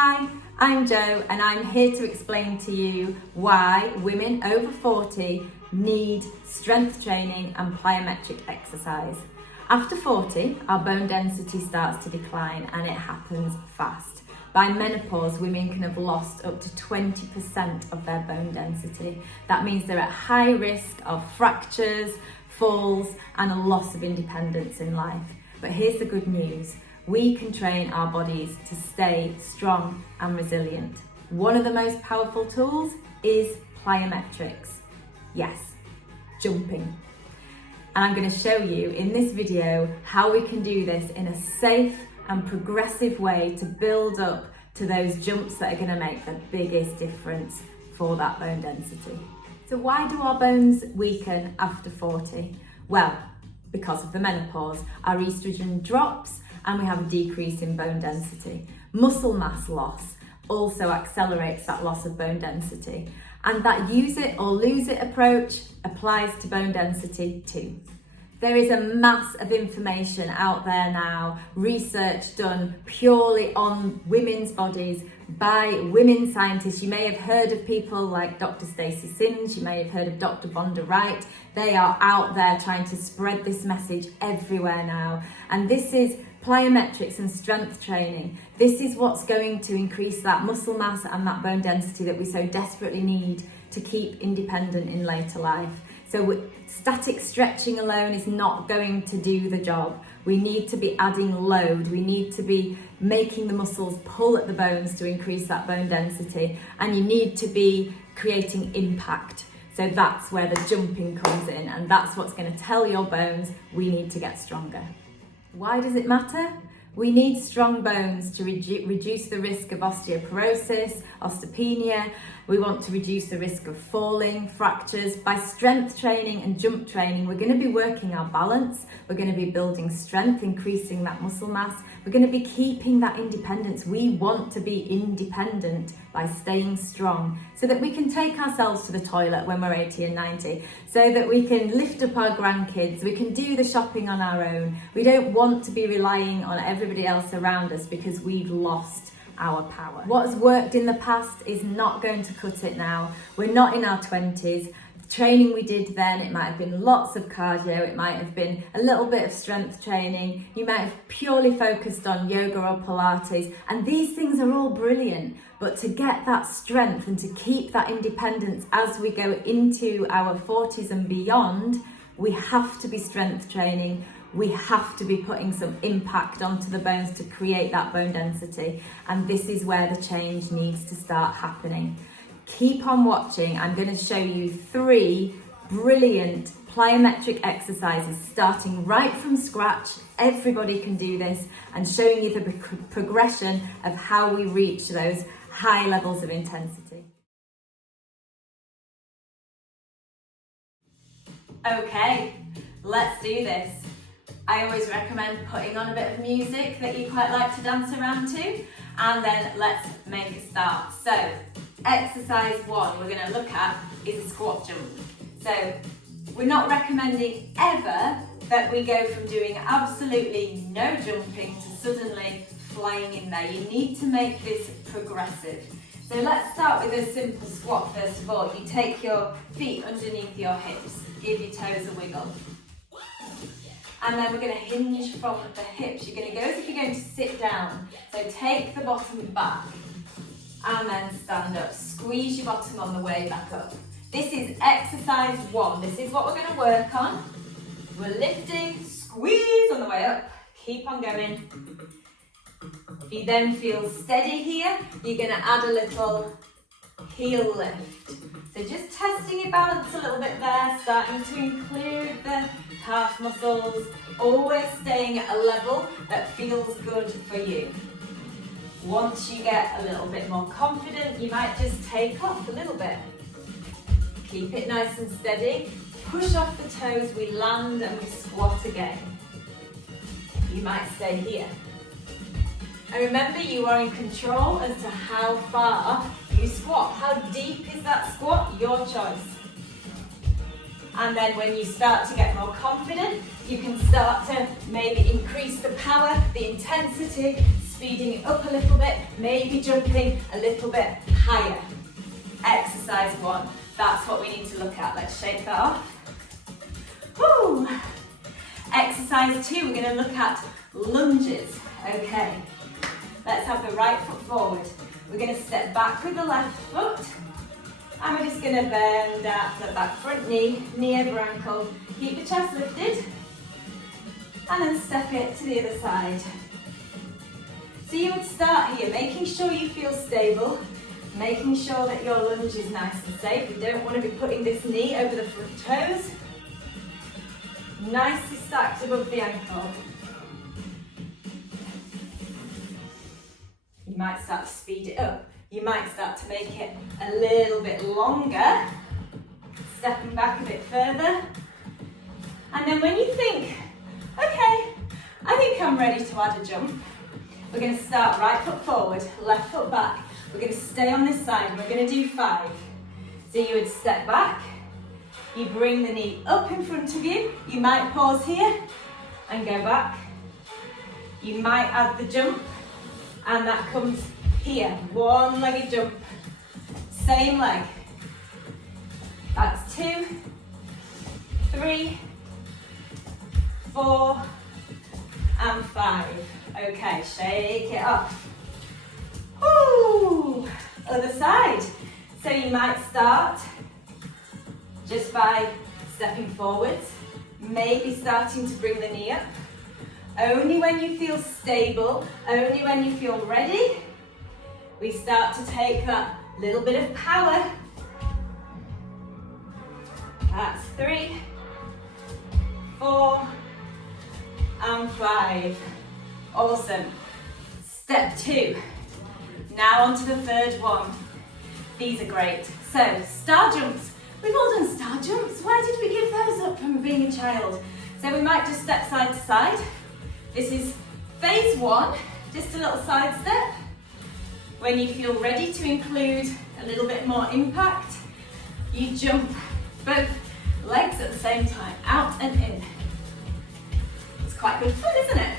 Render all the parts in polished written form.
Hi, I'm Jo and I'm here to explain to you why women over 40 need strength training and plyometric exercise. After 40, our bone density starts to decline and it happens fast. By menopause, women can have lost up to 20% of their bone density. That means they're at high risk of fractures, falls and a loss of independence in life. But here's the good news. We can train our bodies to stay strong and resilient. One of the most powerful tools is plyometrics. Yes, jumping. And I'm going to show you in this video how we can do this in a safe and progressive way to build up to those jumps that are going to make the biggest difference for that bone density. So why do our bones weaken after 40? Well, because of the menopause. Our estrogen drops and we have a decrease in bone density. Muscle mass loss also accelerates that loss of bone density. And that use it or lose it approach applies to bone density too. There is a mass of information out there now, research done purely on women's bodies by women scientists. You may have heard of people like Dr. Stacey Sims, you may have heard of Dr. Vonda Wright. They are out there trying to spread this message everywhere now. And this is plyometrics and strength training. This is what's going to increase that muscle mass and that bone density that we so desperately need to keep independent in later life. So static stretching alone is not going to do the job. We need to be adding load. We need to be making the muscles pull at the bones to increase that bone density. And you need to be creating impact. So that's where the jumping comes in. And that's what's going to tell your bones we need to get stronger. Why does it matter? We need strong bones to reduce the risk of osteoporosis, osteopenia. We want to reduce the risk of falling, fractures. By strength training and jump training, we're going to be working our balance. We're going to be building strength, increasing that muscle mass. We're going to be keeping that independence. We want to be independent by staying strong so that we can take ourselves to the toilet when we're 80 and 90, so that we can lift up our grandkids, we can do the shopping on our own. We don't want to be relying on everybody else around us because we've lost our power. What has worked in the past is not going to cut it now. We're not in our 20s. The training we did then, it might have been lots of cardio, it might have been a little bit of strength training, you might have purely focused on yoga or Pilates, and these things are all brilliant. But to get that strength and to keep that independence as we go into our 40s and beyond, we have to be strength training. We have to be putting some impact onto the bones to create that bone density. And this is where the change needs to start happening. Keep on watching. I'm going to show you 3 brilliant plyometric exercises starting right from scratch. Everybody can do this, and showing you the progression of how we reach those high levels of intensity. Okay, let's do this. I always recommend putting on a bit of music that you quite like to dance around to, and then let's make a start. So, exercise 1 we're going to look at is a squat jump. So, we're not recommending ever that we go from doing absolutely no jumping to suddenly flying in there. You need to make this progressive. So let's start with a simple squat first of all. You take your feet underneath your hips, give your toes a wiggle. And then we're going to hinge from the hips. You're going to go as if you're going to sit down. So take the bottom back and then stand up. Squeeze your bottom on the way back up. This is exercise 1. This is what we're going to work on. We're lifting, squeeze on the way up. Keep on going. If you then feel steady here, you're going to add a little heel lift. So just testing your balance a little bit there, starting to include the calf muscles, always staying at a level that feels good for you. Once you get a little bit more confident, you might just take off a little bit. Keep it nice and steady. Push off the toes, we land and we squat again. You might stay here. And remember, you are in control as to how far you squat. How deep is that squat? Your choice. And then when you start to get more confident, you can start to maybe increase the power, the intensity, speeding it up a little bit, maybe jumping a little bit higher. Exercise 1, that's what we need to look at. Let's shake that off. Woo. Exercise 2, we're going to look at lunges. Okay, let's have the right foot forward. We're going to step back with the left foot. And we're just going to bend out the back front knee, knee over ankle. Keep the chest lifted. And then step it to the other side. So you would start here, making sure you feel stable, making sure that your lunge is nice and safe. We don't want to be putting this knee over the front toes. Nicely stacked above the ankle. You might start to speed it up. You might start to make it a little bit longer, stepping back a bit further. And then when you think, okay, I think I'm ready to add a jump, we're going to start right foot forward, left foot back. We're going to stay on this side and we're going to do 5. So you would step back, you bring the knee up in front of you, you might pause here and go back. You might add the jump and that comes here, one-legged jump, same leg. That's 2, 3, 4, and 5. Okay, shake it off. Woo! Other side. So you might start just by stepping forwards, maybe starting to bring the knee up. Only when you feel stable, only when you feel ready, we start to take that little bit of power. That's 3, 4, and 5. Awesome. Step 2. Now on to the third one. These are great. So, star jumps. We've all done star jumps. Why did we give those up from being a child? So we might just step side to side. This is phase 1, just a little side step. When you feel ready to include a little bit more impact, you jump both legs at the same time, out and in. It's quite good fun, isn't it?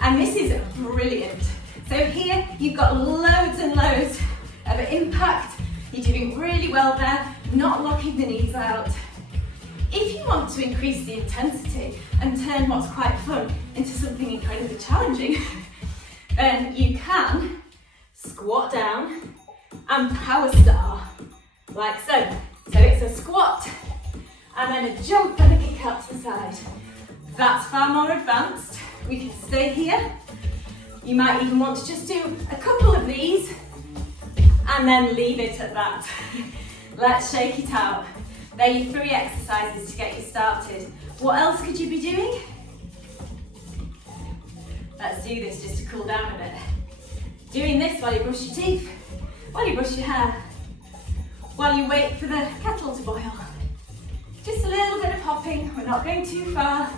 And this is brilliant. So here you've got loads and loads of impact. You're doing really well there, not locking the knees out. If you want to increase the intensity and turn what's quite fun into something incredibly challenging, then you can squat down and power star, like so. So it's a squat and then a jump and a kick out to the side. That's far more advanced. We can stay here. You might even want to just do a couple of these and then leave it at that. Let's shake it out. There are your 3 exercises to get you started. What else could you be doing? Let's do this just to cool down a bit. Doing this while you brush your teeth, while you brush your hair, while you wait for the kettle to boil. Just a little bit of hopping, we're not going too far.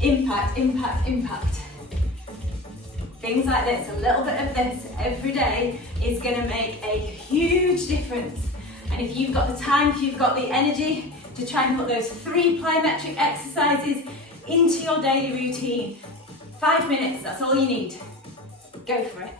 Impact, impact, impact. Things like this, a little bit of this every day is going to make a huge difference. And if you've got the time, if you've got the energy to try and put those 3 plyometric exercises into your daily routine, 5 minutes, that's all you need. Go for it.